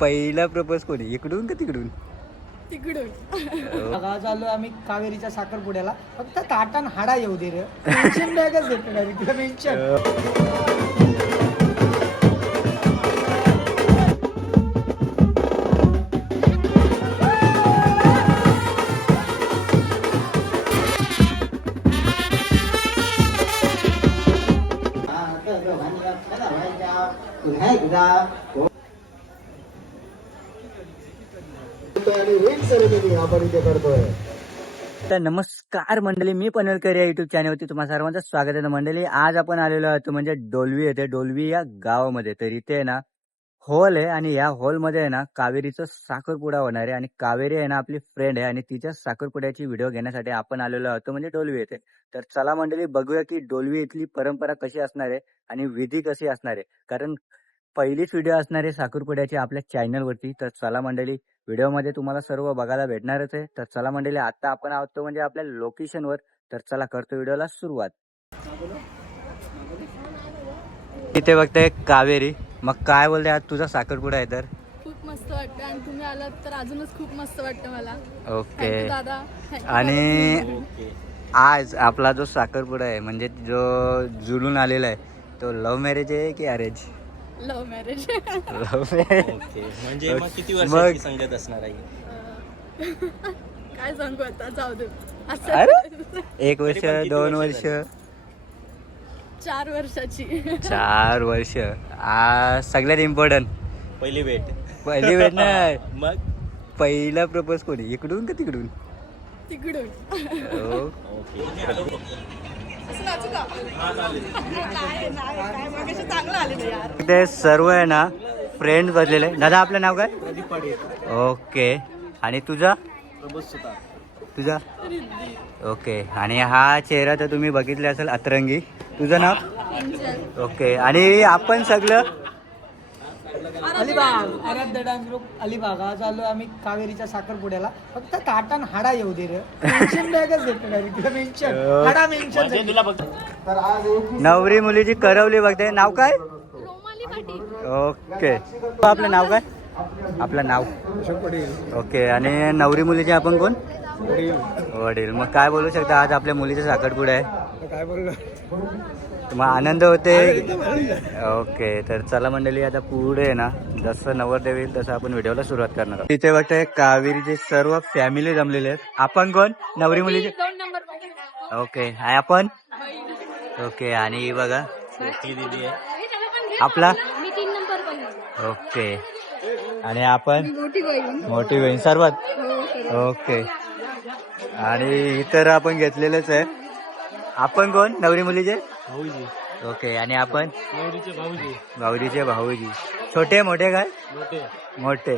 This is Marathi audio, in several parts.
पहिला प्रपोज कोणी इकडून का तिकडून? तिकडून आज आलो आम्ही कावेरीच्या साखरपुड्याला. फक्त ताटान हाडा येऊ दे रे. मेन्शन बॅगच देतो नाही तुला मेन्शन. तर नमस्कार मंडळी, मी पनवेलकर या युट्यूब चॅनलवरती तुम्हा सर्वांचं स्वागत आहे. मंडळी आज आपण आलेलो आहोत म्हणजे डोलवी येथे, डोलवी या गावामध्ये. तर इथे आहे ना हॉल आहे आणि या हॉलमध्ये आहे ना कावेरीचा साखरपुडा होणार आहे आणि कावेरी आहे ना आपली फ्रेंड आहे आणि तिच्या साखरपुड्याची व्हिडिओ घेण्यासाठी आपण आलेलो आहोत म्हणजे डोलवी येथे. तर चला मंडळी बघूया की डोलवी इथली परंपरा कशी असणार आहे आणि विधी कशी असणार आहे, कारण पहिलीच व्हिडिओ असणार आहे साखरपुड्याची आपल्या चॅनलवरती. तर चला मंडळी व्हिडिओमध्ये तुम्हाला सर्व बघायला भेटणारच आहे. तर चला मंडळी आता आपण आहोत म्हणजे आपल्या लोकेशनवर. तर चला करतो व्हिडिओला सुरुवात. इथे बघताय कावेरी, मग काय बोलते आज तुझा साखरपुडा आहे तर? खूप मस्त वाटतं आणि तुम्ही आलात तर अजूनच खूप मस्त वाटतं मला. ओके. Thank you दादा. Thank you. आणि आज आपला जो साखरपुडा आहे म्हणजे जो जुळून आलेला आहे तो लव्ह मॅरेज आहे की arrange? Love marriage. Love marriage. Okay, म्हणजे मग किती वर्षाची संगत असणार आहे? काय सांगू आता, जाऊ दे. अरे 1 वर्ष, तरी पण किती 2 वर्ष वर्ष, 4 वर्षाची. 4 वर्ष. सगळ्यात इम्पॉर्टंट पहिली भेट. पहिली भेट नाही, मग पहिला प्रपोज कोणी इकडून का तिकडून? तिकडून. हो. ओके. ते सर्व आहे ना फ्रेंड बसलेले. दादा आपलं नाव काय? ओके. आणि तुझा? तुझा? ओके. आणि हा चेहरा तर तुम्ही बघितले असेल अतरंगी. तुझं नाव? ओके. आणि आपण सगळं अलिबाग आराध्य डान्स ग्रुप अलिबाग. आज आलो आम्ही कावेरीच्या साखरपुड्याला. फक्त ताटान हाडा येऊ दे रे. मेन्शन बॅगच देतो नाही तुला मेन्शन. हाडा मेन्शन. म्हणजे तुला बघ, नवरी मुलीची करवली बघते. नाव काय? रोमाली पाटील. ओके. आपलं नाव काय? आपलं नाव? ओके. आणि नवरी मुलीचे आपण कोण? वडील. मग काय बोलू शकता, आज आपल्या मुलीचा साखरपुडा आहे. काय बोललो? मग आनंद होते. ओके. तर चला मंडळी आता पुढे आहे ना जसं नवरदेव येईल तसं आपण व्हिडिओला सुरुवात करणार आहोत. तिथे बघताय कावेरीचे सर्व फॅमिली जमलेले आहेत. आपण कोण? नवरी मुलीचे? 2 नंबर. ओके. आहे आपण? ओके. आणि बघा ती दीदी आहे. आपला? मी 3 नंबर पण. ओके. आणि आपण? मोठी बहीण. मोठी बहीण सर्वात. ओके. आणि इतर आपण घेतलेलेच आहे. आपण कोण? नवरी मुलीचे? भाऊजी. ओके. आणि आपण? नवरीचे भाऊजी. भाऊजीचे भाऊजी. छोटे मोठे काय? मोठे. मोठे.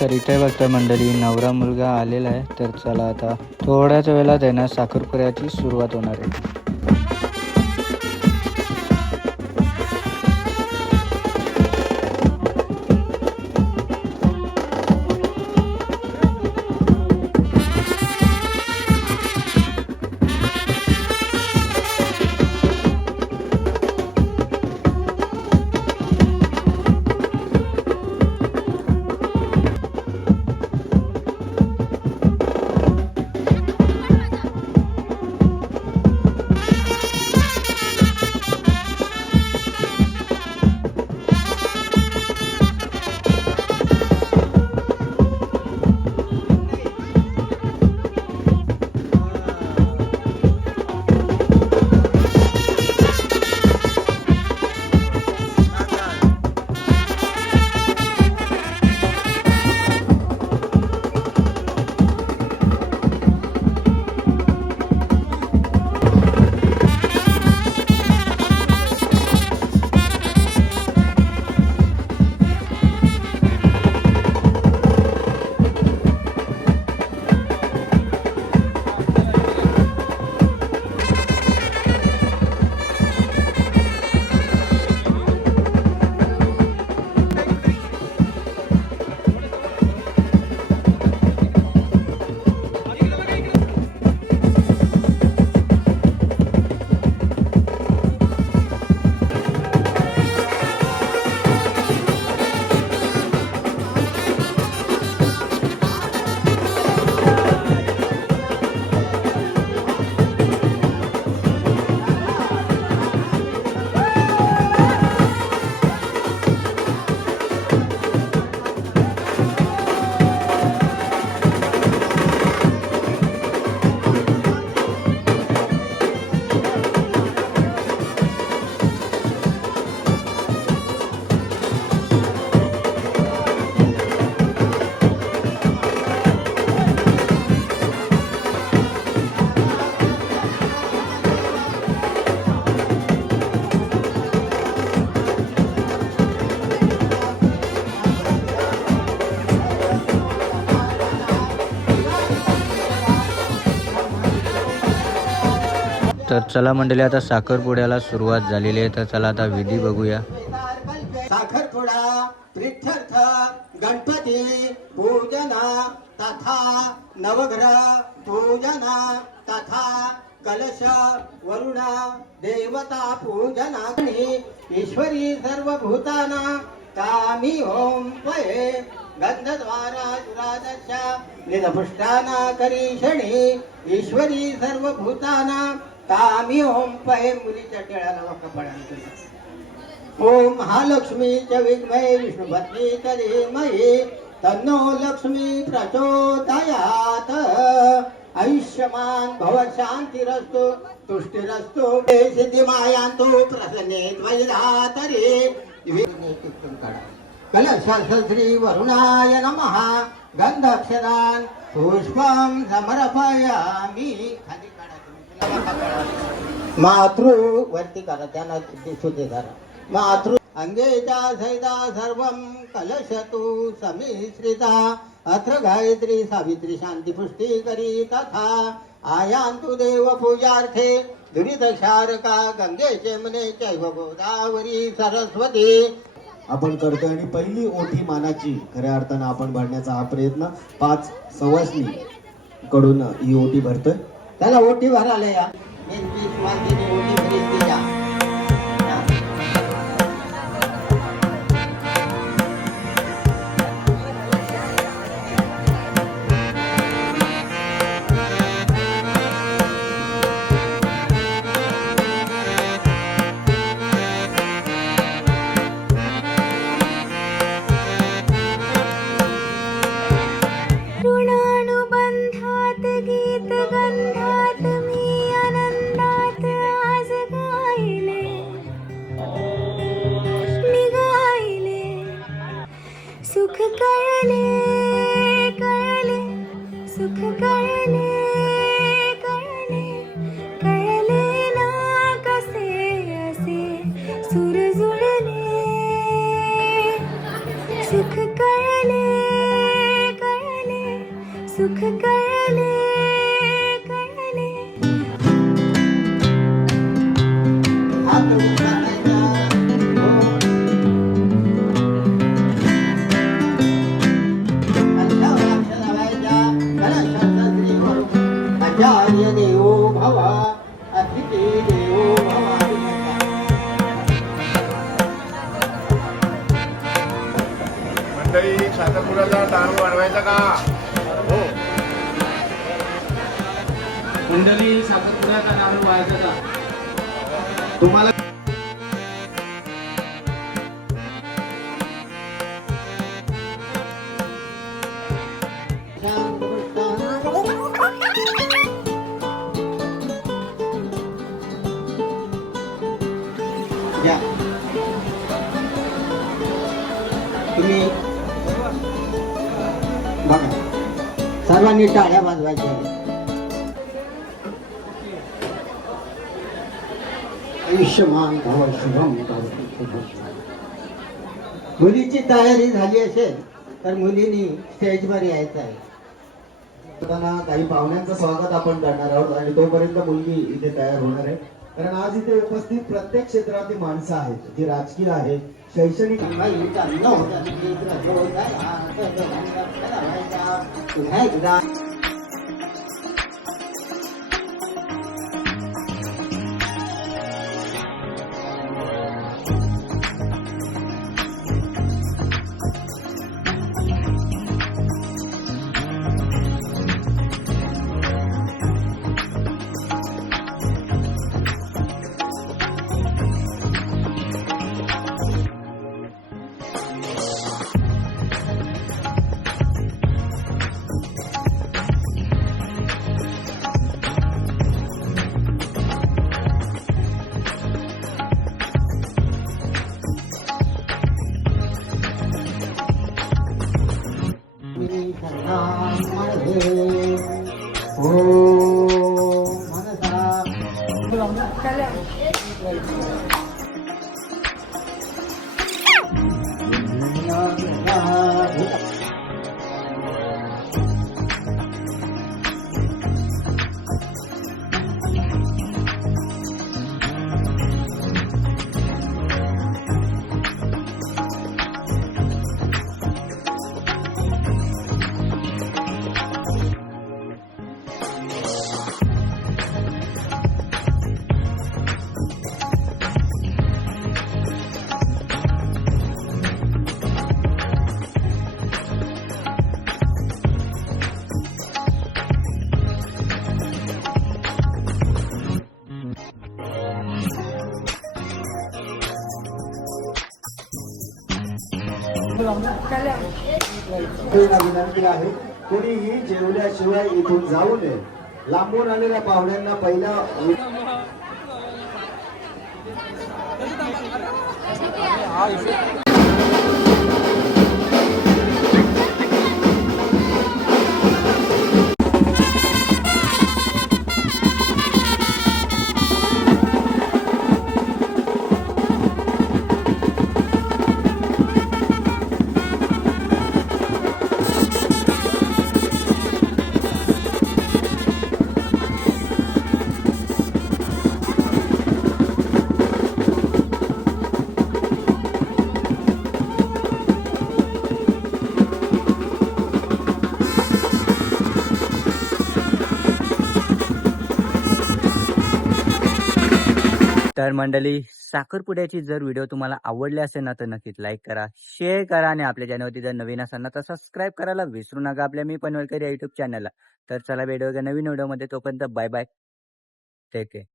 तर इथे बघता मंडळी नवरा मुलगा आलेला आहे. तर चला आता थोड्याच वेळात आहे ना साखरपुड्याची सुरुवात होणार आहे. तर चला मंडळी, आता साखरपुड्याला सुरुवात झालेली आहे. तर चला आता विधी बघूया. साखरपुडा प्रित्यर्थ गणपती पूजना तथा नवग्रह पूजना तथा कलश वरुण देवता पूजना ईश्वरी सर्वभूताना कामी ओम पये गंधद्वारा दुरादशा निधपुष्टाना करीषणी ईश्वरी सर्वभूताना कामी ओम पये. मुलीच्या टेळ्याला वाका पडायला. ओम महालक्ष्मी च विद्महे विष्णुपत्नी च धीमहि तन्नो लक्ष्मी प्रचोदयात्. आयुष्यमान भव शांतिरस्तु तुष्टिरस्तु सिद्धिमायान्तु प्रसन्ने त्वयिधातरे. कलशश्री वरुणाय नमः गंधक्षदान पुष्पं समर्पयामि. खाली काढा. मातृ वरती करा, त्यांना दिसू दे जरा. मातृ अंगेच्या सैदा सर्वं कलशतु समिश्रिता अत्र गायत्री सावित्री शांती पुष्टी करी तथा आयान्तु देव पूजार्थे दुरित क्षारका गंगेचे मने चैव गोदावरी सरस्वती. आपण करतोय आणि पहिली ओठी मानाची खऱ्या अर्थानं आपण भरण्याचा हा प्रयत्न 5 सवासनी कडून ही ओटी भरतोय. त्याला ओटी भरायला या. मेनची स्वातीने ओटी भरीत या. ऋणानुबंधात गीत गंधात मी आनंदात आज गायले, मी गायले. सुख कळले कळले सुख कळले कळले कळले ना कसे असे सूर जुळले. सुख कळले कळले सुख कळले कळले. हात उचलायचा. अशा वाक्य लावायच्या. कलशश्री वरुण आचार्य देवो भव अतिथी देवो भव. मंडळी साखरपुड्याचा दारू वाढवायचा का? हो. मंडळी साखरपुड्याचा दारू वाढवायचा का? तुम्हाला घ्या. तुम्ही बघा, सर्वांनी टाळ्या वाजवायच्या. आयुष्यमान भव शुभम करोति शुभम. मुलीची तयारी झाली असेल तर मुलीनी स्टेजवर यायचं आहे. काही पाहुण्यांचं स्वागत आपण करणार आहोत आणि तोपर्यंत मुलगी इथे तयार होणार आहे. कारण आज इथे उपस्थित प्रत्येक क्षेत्रातली माणसं आहेत, जी राजकीय आहेत, शैक्षणिक पुन्हा एकदा विनंती आहे कोणीही जेवल्याशिवाय इथून जाऊ नये. लांबून आलेल्या पाहुण्यांना पहिला तर मंडळी साखरपुड्याची जर व्हिडिओ तुम्हाला आवडली असेल ना तर नक्कीच लाईक करा, शेअर करा आणि आपल्या चॅनलवरती जर नवीन असाल ना तर सबस्क्राईब करायला विसरू नका आपल्या मी पनवेलकर या युट्यूब चॅनलला. तर चला भेटूया नवीन व्हिडिओमध्ये. तोपर्यंत बाय बाय, टेक केअर.